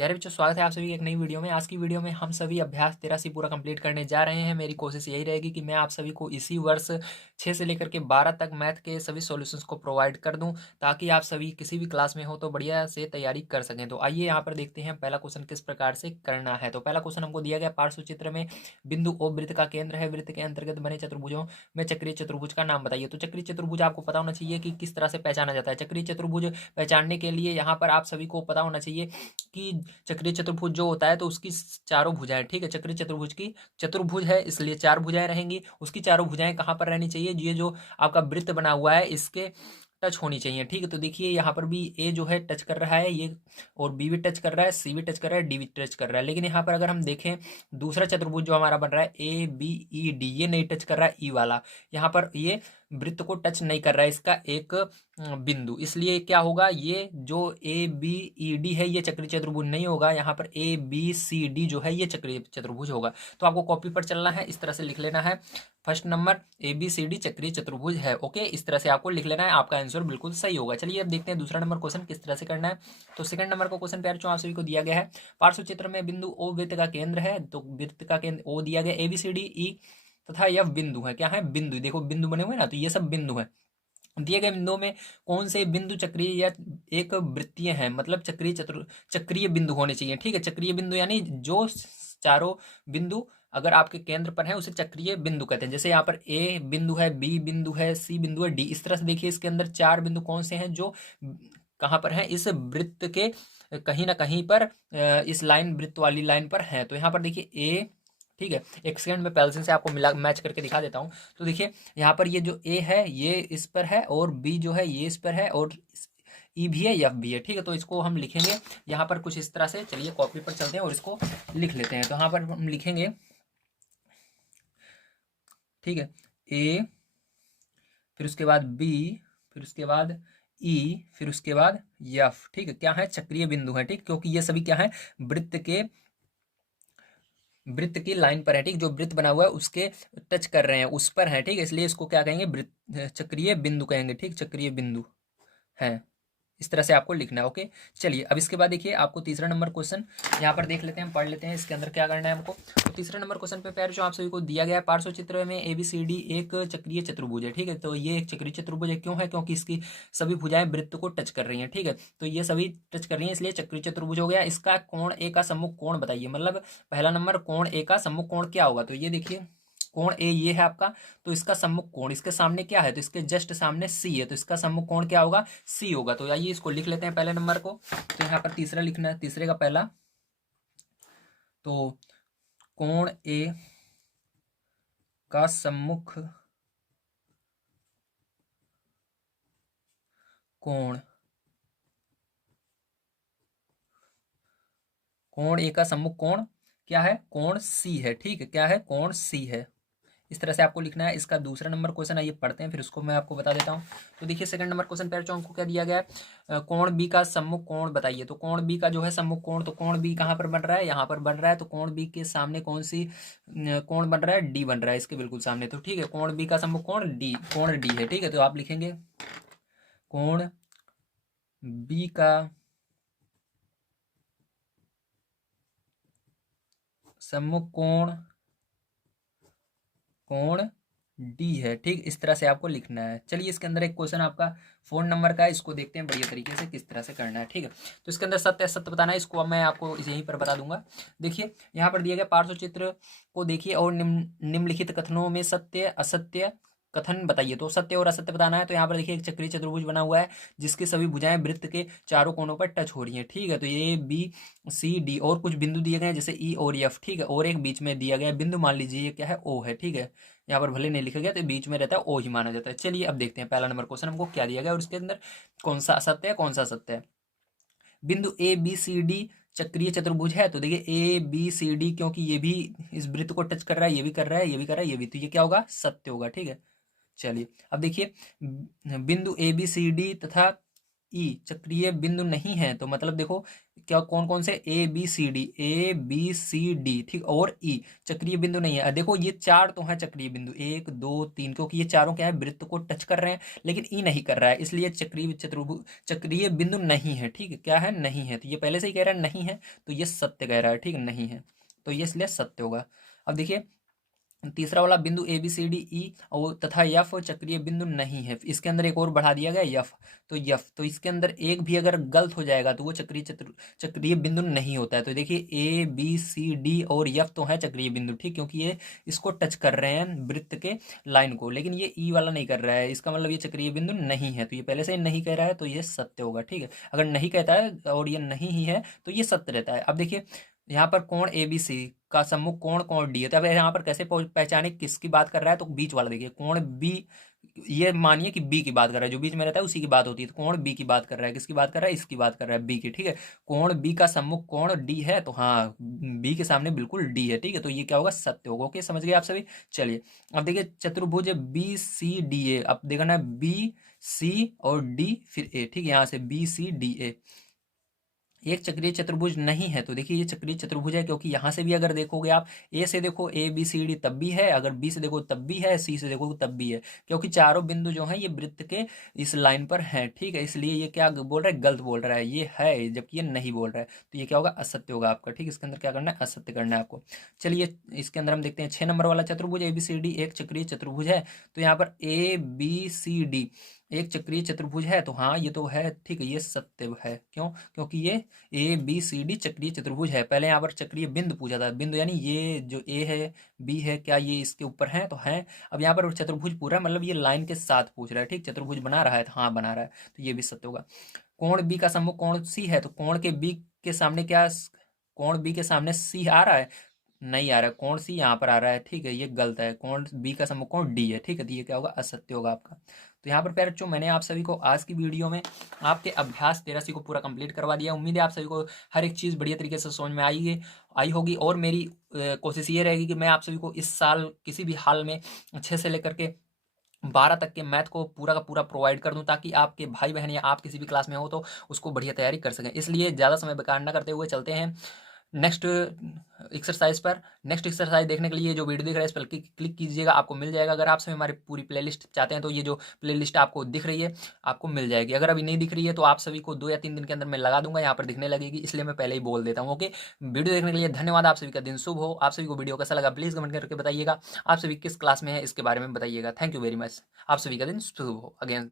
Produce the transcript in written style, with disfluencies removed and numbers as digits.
प्यारे बच्चों, स्वागत है आप सभी की एक नई वीडियो में। आज की वीडियो में हम सभी अभ्यास 83 पूरा कंप्लीट करने जा रहे हैं। मेरी कोशिश यही रहेगी कि मैं आप सभी को इसी वर्ष 6 से लेकर के 12 तक मैथ के सभी सॉल्यूशंस को प्रोवाइड कर दूं, ताकि आप सभी किसी भी क्लास में हो तो बढ़िया से तैयारी कर सकें। तो आइए यहाँ पर देखते हैं पहला क्वेश्चन किस प्रकार से करना है। तो पहला क्वेश्चन हमको दिया गया, पार्श्व चित्र में बिंदु ओ वृत्त का केंद्र है, वृत्त के अंतर्गत बने चतुर्भुजों में चक्रीय चतुर्भुज का नाम बताइए। तो चक्रीय चतुर्भुज आपको पता होना चाहिए कि किस तरह से पहचाना जाता है। चक्रीय चतुर्भुज पहचानने के लिए यहाँ पर आप सभी को पता होना चाहिए कि चक्रीय चतुर्भुज जो होता है तो उसकी चारों भुजाएं, ठीक है, चक्रीय चतुर्भुज की चतुर्भुज है इसलिए चार भुजाएं रहेंगी। उसकी चारों भुजाएं कहाँ पर रहनी चाहिए? ये जो आपका वृत्त बना हुआ है इसके टच होनी चाहिए, ठीक है। तो देखिए यहाँ पर भी ए जो है टच कर रहा है ये, और बी भी टच कर रहा है, सी भी टच कर रहा है, डी भी टच कर रहा है। लेकिन यहाँ पर अगर हम देखें दूसरा चतुर्भुज जो हमारा बन रहा है ए बी ई डी, ये नहीं टच कर रहा है ई वाला, यहाँ पर ये वृत्त को टच नहीं कर रहा है इसका एक बिंदु, इसलिए क्या होगा, ये जो ए बी ई डी है ये चक्रीय चतुर्भुज नहीं होगा। यहाँ पर ए बी सी डी जो है ये चक्रीय चतुर्भुज होगा। तो आपको कॉपी पर चलना है, इस तरह से लिख लेना है। First number A B C D चक्रीय चतुर्भुज है, ओके, इस तरह से आपको लिख लेना है, आपका आंसर बिल्कुल सही होगा। चलिए अब देखते हैं दूसरा नंबर क्वेश्चन किस तरह से करना है। तो सेकंड नंबर का क्वेश्चन प्यारे आप सभी को दिया गया है, पार्श्व चित्र में बिंदु ओ वृत्त का केंद्र है। तो वृत्त का केंद्र ओ दिया गया, ए बी सी डी ई तथा यह बिंदु है। क्या है? बिंदु। देखो बिंदु बने हुए ना, तो ये सब बिंदु है। दिए गए बिंदुओं में कौन से बिंदु चक्रीय या एक वृत्तीय है, मतलब चक्रीय बिंदु होने चाहिए, ठीक है। चक्रीय बिंदु यानी जो चारों बिंदु अगर आपके केंद्र पर है उसे चक्रीय बिंदु कहते हैं। जैसे यहाँ पर ए बिंदु है, बी बिंदु है, सी बिंदु है, डी। इस तरह से देखिए इसके अंदर चार बिंदु कौन से हैं जो कहाँ पर हैं? इस वृत्त के कहीं ना कहीं पर, इस लाइन, वृत्त वाली लाइन पर है। तो यहाँ पर देखिए ए, ठीक है, एक सेकंड में पेंसिल से आपको मिला मैच करके दिखा देता हूँ। तो देखिए यहाँ पर ये जो ए है ये इस पर है, और बी जो है ये इस पर है, और ई भी है, एफ भी है, ठीक है। तो इसको हम लिखेंगे यहाँ पर कुछ इस तरह से। चलिए कॉपी पर चलते हैं और इसको लिख लेते हैं। तो यहाँ पर हम लिखेंगे, ठीक है, ए, फिर उसके बाद बी, फिर उसके बाद ई, फिर उसके बाद एफ, ठीक है। क्या है? चक्रीय बिंदु है, ठीक, क्योंकि ये सभी क्या है? वृत्त की लाइन पर है, ठीक, जो वृत्त बना हुआ है उसके टच कर रहे हैं, उस पर है, ठीक है। इसलिए इसको क्या कहेंगे? वृत्त, चक्रीय बिंदु कहेंगे, ठीक, चक्रीय बिंदु है। इस तरह से आपको लिखना है, ओके। चलिए अब इसके बाद देखिए आपको तीसरा नंबर क्वेश्चन यहाँ पर देख लेते हैं, पढ़ लेते हैं इसके अंदर क्या करना है हमको। तो तीसरा नंबर क्वेश्चन पे प्यारे जो आप सभी को दिया गया है, पार्श्व चित्र में ए बी सी डी एक चक्रीय चतुर्भुज है, ठीक है। तो ये एक चक्रीय चतुर्भुज है, क्यों है? क्योंकि इसकी सभी भुजाएं वृत्त को टच कर रही हैं, ठीक है। तो ये सभी टच कर रही हैं इसलिए चक्रीय चतुर्भुज हो गया। इसका कोण ए का सम्मुख कोण बताइए, मतलब पहला नंबर कोण ए का सम्मुख कोण क्या होगा? तो ये देखिए कोण ए ये है आपका, तो इसका सम्मुख कोण इसके सामने क्या है? तो इसके जस्ट सामने सी है, तो इसका सम्मुख कोण क्या होगा? सी होगा। तो आइए इसको लिख लेते हैं पहले नंबर को। तो यहाँ पर तीसरा लिखना है, तीसरे का पहला। तो कोण ए का सम्मुख कोण, कोण ए का सम्मुख कोण क्या है? कोण सी है, ठीक है। क्या है? कोण सी है। इस तरह से आपको लिखना है। इसका दूसरा नंबर क्वेश्चन आइए पढ़ते हैं, फिर उसको मैं आपको बता देता हूँ। तो देखिए सेकंड नंबर क्वेश्चन पैर चौंक को क्या दिया गया है? कोण बी का सम्मुख कोण बताइए। तो कोण बी का जो है सम्मुख कोण, तो कोण बी कहाँ पर बन रहा है? यहाँ पर बन रहा है। तो कोण बी के सामने कौन सी कोण बन रहा है? डी बन रहा है इसके बिल्कुल सामने। तो ठीक है, कोण बी का सम्मुख कोण डी, कोण डी है, ठीक है। तो आप लिखेंगे कोण बी का सम्मुख कोण कोण डी है, ठीक, इस तरह से आपको लिखना है। चलिए इसके अंदर एक क्वेश्चन आपका 4 नंबर का है, इसको देखते हैं बढ़िया तरीके से किस तरह से करना है, ठीक है। तो इसके अंदर सत्य असत्य बताना है, इसको अब मैं आपको यहीं पर बता दूंगा। देखिए यहाँ पर दिया गया पार्श्व चित्र को देखिए और निम्नलिखित कथनों में सत्य असत्य कथन बताइए। तो सत्य और असत्य बताना है। तो यहाँ पर देखिए एक चक्रीय चतुर्भुज बना हुआ है जिसकी सभी भुजाएं वृत्त के चारों कोनों पर टच हो रही हैं, ठीक है। तो ए बी सी डी और कुछ बिंदु दिए गए हैं जैसे ई और एफ, ठीक है, और एक बीच में दिया गया बिंदु, मान लीजिए ये क्या है? ओ है, ठीक है। यहाँ पर भले नहीं लिखा गया तो बीच में रहता है ओ ही माना जाता है। चलिए अब देखते हैं पहला नंबर क्वेश्चन हमको क्या दिया गया और उसके अंदर कौन सा सत्य है कौन सा सत्य है। बिंदु ए बी सी डी चक्रीय चतुर्भुज है। तो देखिए ए बी सी डी, क्योंकि ये भी इस वृत्त को टच कर रहा है, ये भी कर रहा है, ये भी कर रहा है, ये भी, तो ये क्या होगा? सत्य होगा, ठीक है। चलिए अब देखिए बिंदु ए बी सी डी तथा ई चक्रीय बिंदु नहीं है, तो मतलब देखो क्या कौन कौन से ए बी सी डी ठीक और ई चक्रीय बिंदु नहीं है। देखो ये चार तो हैं चक्रीय बिंदु, 1 2 3, क्योंकि ये चारों क्या है वृत्त को टच कर रहे हैं, लेकिन ई नहीं कर रहा है, इसलिए चक्रीय चतुर्भुज चक्रीय बिंदु नहीं है। ठीक है, क्या है नहीं है, तो ये पहले से ही कह रहा है नहीं है, तो ये सत्य कह रहा है। ठीक है, नहीं है तो ये इसलिए सत्य होगा। अब देखिए तीसरा वाला बिंदु ए बी सी डी ई और तथा यफ चक्रीय बिंदु नहीं है, इसके अंदर एक और बढ़ा दिया गया यफ, तो यफ तो इसके अंदर एक भी अगर गलत हो जाएगा तो वो चक्रीय बिंदु नहीं होता है। तो देखिए ए बी सी डी और यफ तो है चक्रीय बिंदु, ठीक, क्योंकि ये इसको टच कर रहे हैं वृत्त के लाइन को, लेकिन ये ई वाला नहीं कर रहा है, इसका मतलब ये चक्रीय बिंदु नहीं है, तो ये पहले से ही नहीं कह रहा है, तो ये सत्य होगा। ठीक है, अगर नहीं कहता है और ये नहीं ही है तो ये सत्य रहता है। अब देखिए यहाँ पर कोण ए बी सी का सम्मुख कोण कोण डी है, तो अब यहाँ पर कैसे पहचाने किसकी बात कर रहा है, तो बीच वाला देखिए कोण बी, ये मानिए कि बी की बात कर रहा है, जो बीच में रहता है उसी की बात होती है, तो कोण बी की बात कर रहा है, किसकी बात कर रहा है, इसकी बात कर रहा है बी की। ठीक है, कोण बी का सम्मुख कोण डी है, तो हाँ बी के सामने बिल्कुल डी है। ठीक है, तो ये क्या होगा, सत्य होगा। ओके, समझ गए आप सभी। चलिए अब देखिए चतुर्भुज बी सी डी ए, अब देखना है बी सी और डी फिर ए। ठीक है, यहाँ से बी सी डी ए एक चक्रीय चतुर्भुज नहीं है, तो देखिए ये चक्रीय चतुर्भुज है, क्योंकि यहां से भी अगर देखोगे आप ए से देखो ए बी सी डी तब भी है, अगर बी से देखो तब भी है, सी से देखो तब भी है, क्योंकि चारों बिंदु जो है ये वृत्त के इस लाइन पर हैं। ठीक है, इसलिए ये क्या बोल रहा है, गलत बोल रहा है, ये है जबकि ये नहीं बोल रहा है, तो ये क्या होगा, असत्य होगा आपका। ठीक, इसके अंदर क्या करना है, असत्य करना है आपको। चलिए इसके अंदर हम देखते हैं 6 नंबर वाला चतुर्भुज ए बी सी डी एक चक्रीय चतुर्भुज है, तो यहाँ पर ए बी सी डी एक चक्रीय चतुर्भुज है, तो हाँ ये तो है। ठीक है, ये सत्य है, क्यों, क्योंकि ये ए बी सी डी चक्रीय चतुर्भुज है। पहले यहाँ पर चक्रीय बिंदु पूछा था, बिंदु यानी ये जो ए है बी है क्या ये इसके ऊपर है, तो है। अब यहाँ पर चतुर्भुज पूरा मतलब ये लाइन के साथ पूछ रहा है। ठीक, चतुर्भुज बना रहा है, तो हाँ बना रहा है, तो ये भी सत्य होगा। कोण बी का सम्मुख कोण सी है, तो कोण के बी के सामने क्या, कोण बी के सामने सी आ रहा है, नहीं आ रहा है, कोण सी यहाँ पर आ रहा है। ठीक है, ये गलत है, कोण बी का सम्मुख कोण डी है। ठीक है, तो ये क्या होगा, असत्य होगा आपका। तो यहाँ पर प्यारे बच्चों मैंने आप सभी को आज की वीडियो में आपके अभ्यास 13 को पूरा कंप्लीट करवा दिया। उम्मीद है आप सभी को हर एक चीज़ बढ़िया तरीके से समझ में आई होगी, और मेरी कोशिश ये रहेगी कि मैं आप सभी को इस साल किसी भी हाल में 6 से लेकर के 12 तक के मैथ को पूरा का पूरा प्रोवाइड कर दूं, ताकि आपके भाई बहन या आप किसी भी क्लास में हो तो उसको बढ़िया तैयारी कर सकें। इसलिए ज़्यादा समय बेकार न करते हुए चलते हैं नेक्स्ट एक्सरसाइज पर। नेक्स्ट एक्सरसाइज देखने के लिए जो वीडियो दिख रहा है इस पर क्लिक कीजिएगा, आपको मिल जाएगा। अगर आप सभी हमारी पूरी प्लेलिस्ट चाहते हैं तो ये जो प्लेलिस्ट आपको दिख रही है आपको मिल जाएगी। अगर अभी नहीं दिख रही है तो आप सभी को 2 या 3 दिन के अंदर मैं लगा दूंगा, यहाँ पर दिखने लगेगी, इसलिए मैं पहले ही बोल देता हूँ। ओके, वीडियो देखने के लिए धन्यवाद। आप सभी का दिन शुभ हो। आप सभी को वीडियो कैसा लगा प्लीज़ कमेंट करके बताइएगा। आप सभी किस क्लास में है इसके बारे में बताइएगा। Thank you very much. आप सभी का दिन शुभ हो। अगेन